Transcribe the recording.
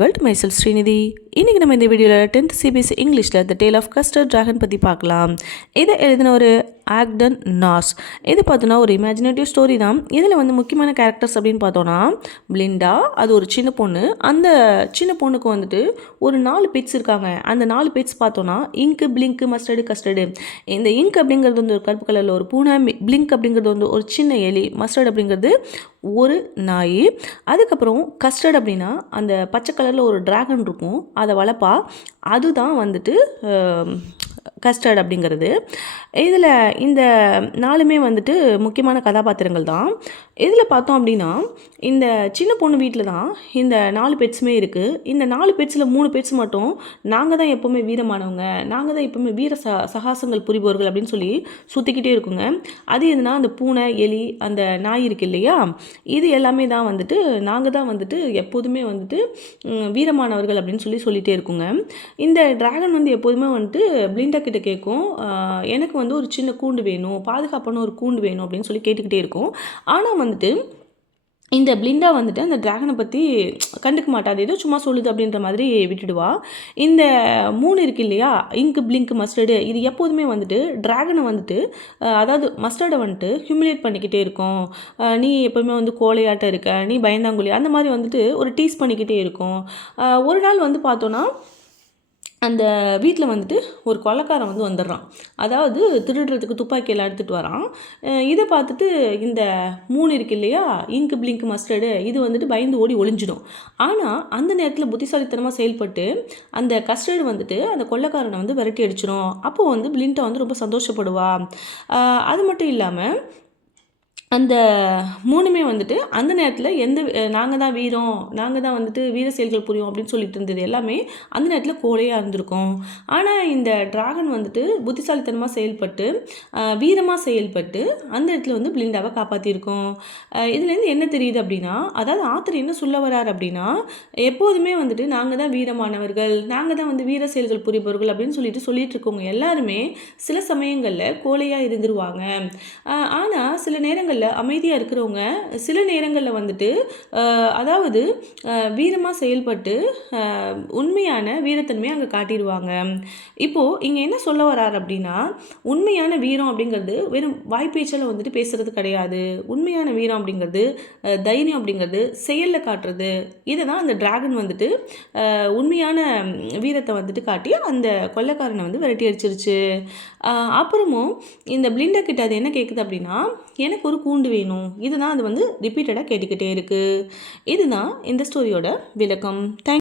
World myself Srinidhi. இன்றைக்கி நம்ம இந்த வீடியோவில் 10th சிபிஎஸ்சி இங்கிலீஷில் the tale of Custard dragon பற்றி பார்க்கலாம். இதை எழுதின ஒரு ஆக்டன் நாஸ். இது பார்த்தோன்னா ஒரு இமேஜினேட்டிவ் ஸ்டோரி தான். இதில் வந்து முக்கியமான கேரக்டர்ஸ் அப்படின்னு பார்த்தோன்னா பிளிண்டா, அது ஒரு சின்ன பொண்ணு. அந்த சின்ன பொண்ணுக்கு வந்துட்டு ஒரு 4 பெட்ஸ் இருக்காங்க. அந்த 4 பெட்ஸ் பார்த்தோன்னா இங்கு, பிளிங்க்கு, மஸ்டர்டு, கஸ்டர்டு. இந்த இங்க் அப்படிங்கிறது வந்து ஒரு கருப்பு கலரில் ஒரு பூனை, பிளிங்க் அப்படிங்கிறது வந்து ஒரு சின்ன எலி, மஸ்டர்டு அப்படிங்கிறது ஒரு நாய். அதுக்கப்புறம் கஸ்டர்ட் அப்படின்னா அந்த பச்சை கலரில் ஒரு ட்ராகன் இருக்கும், அதை வளர்ப்பா. அதுதான் வந்துட்டு கஸ்டர்ட் அப்படிங்கிறது. இதில் இந்த 4மே வந்துட்டு முக்கியமான கதாபாத்திரங்கள் தான். இதில் பார்த்தோம் அப்படின்னா இந்த சின்ன பொண்ணு வீட்டில் தான் இந்த 4 பெட்ஸுமே இருக்குது. இந்த 4 பெட்ஸில் 3 பெட்ஸ் மட்டும் நாங்கள் தான் எப்போவுமே வீரமானவங்க, நாங்கள் தான் எப்போவுமே வீர சகாசங்கள் புரிபவர்கள் அப்படின்னு சொல்லி சுற்றிக்கிட்டே இருக்குங்க. அது எதுனா அந்த பூனை, எலி, அந்த நாய் இருக்கு இல்லையா, இது எல்லாமே தான் வந்துட்டு நாங்கள் தான் வந்துட்டு எப்போதுமே வந்துட்டு வீரமானவர்கள் அப்படின்னு சொல்லிகிட்டே இருக்குங்க. இந்த ட்ராகன் வந்து எப்போதுமே வந்துட்டு பிளிண்டா கிட்ட கேட்கும், எனக்கு வந்து ஒரு சின்ன கூண்டு வேணும், பாதுகாப்பான ஒரு கூண்டு வேணும் அப்படின்னு சொல்லி கேட்டுக்கிட்டே இருக்கும். ஆனால் வந்துட்டு இந்த பிளிண்டா வந்துட்டு அந்த ட்ராகனை பற்றி கண்டுக்க மாட்டாது, ஏதோ சும்மா சொல்லுது அப்படின்ற மாதிரி விட்டுடுவா. இந்த 3 இருக்கு இல்லையா, இங்கு, பிளிங்க், மஸ்டர்டு, இது எப்போதுமே வந்துட்டு ட்ராகனை வந்துட்டு அதாவது மஸ்டர்டை வந்துட்டு ஹியூமிலேட் பண்ணிக்கிட்டே இருக்கும். நீ எப்போவுமே வந்து கோழையாட்டம் இருக்க, நீ பயந்தாங்குழி, அந்த மாதிரி வந்துட்டு ஒரு டீஸ் பண்ணிக்கிட்டே இருக்கும். ஒரு நாள் வந்து பார்த்தோன்னா அந்த வீட்டில் வந்துட்டு ஒரு கொள்ளைக்காரன் வந்து வந்துடுறான். அதாவது திருடுறதுக்கு துப்பாக்கியெல்லாம் எடுத்துகிட்டு வரான். இதை பார்த்துட்டு இந்த 3 இருக்கு இல்லையா, இங்கு, பிளிங்க், மஸ்டர்டு, இது வந்துட்டு பயந்து ஓடி ஒளிஞ்சிடும். ஆனால் அந்த நேரத்தில் புத்திசாலித்தனமாக செயல்பட்டு அந்த கஸ்டர்டு வந்துட்டு அந்த கொள்ளைக்காரனை வந்து விரட்டி அடிச்சிடும். அப்போது வந்து பிளிண்டா வந்து ரொம்ப சந்தோஷப்படுவா. அது மட்டும் இல்லாமல் அந்த 3மே வந்துட்டு அந்த நேரத்தில் நாங்கள் தான் வீரம், நாங்கள் தான் வந்துட்டு வீர செயல்கள் புரியும் அப்படின்னு சொல்லிட்டு இருந்தது எல்லாமே அந்த நேரத்தில் கோழையாக இருந்திருக்கும். ஆனால் இந்த ட்ராகன் வந்துட்டு புத்திசாலித்தனமாக செயல்பட்டு வீரமாக செயல்பட்டு அந்த இடத்துல வந்து பிளிண்டாவை காப்பாற்றிருக்கோம். இதுலேருந்து என்ன தெரியுது அப்படின்னா, அதாவது ஆத்தர் என்ன சொல்ல வரார் அப்படின்னா, எப்போதுமே வந்துட்டு நாங்கள் தான் வீரமானவர்கள், நாங்கள் தான் வந்து வீர செயல்கள் புரிபவர்கள் அப்படின்னு சொல்லிட்டு இருக்கவங்க எல்லாருமே சில சமயங்களில் கோழையாக இருந்துருவாங்க. ஆனால் சில நேரங்களில் அமைதியாக இருக்கிறவங்க சில நேரங்களில் வந்துட்டு அதாவது வீரமாக செயல்பட்டு உண்மையான வீரத்தன்மையை அங்கே காட்டிடுவாங்க. இப்போது இங்கே என்ன சொல்ல வரார் அப்படின்னா, உண்மையான வீரம் அப்படிங்கிறது வெறும் வாய்ப்பேச்சில் வந்துட்டு பேசுகிறது கிடையாது. உண்மையான வீரம் அப்படிங்கிறது தைரியம் அப்படிங்கிறது செயலில் காட்டுறது. இதை தான் அந்த ட்ராகன் வந்துட்டு உண்மையான வீரத்தை வந்துட்டு காட்டி அந்த கொள்ளைக்காரனை வந்து விரட்டி அடிச்சிருச்சு. அப்புறமும் இந்த பிளிண்டா கிட்ட அது என்ன கேட்குது அப்படின்னா, எனக்கு ஒரு கூண்டு வேணும். இதுதான் அது வந்து ரிப்பீட்டடாக கேட்டுக்கிட்டே இருக்குது. இதுதான் இந்த ஸ்டோரியோட விளக்கம். தேங்க்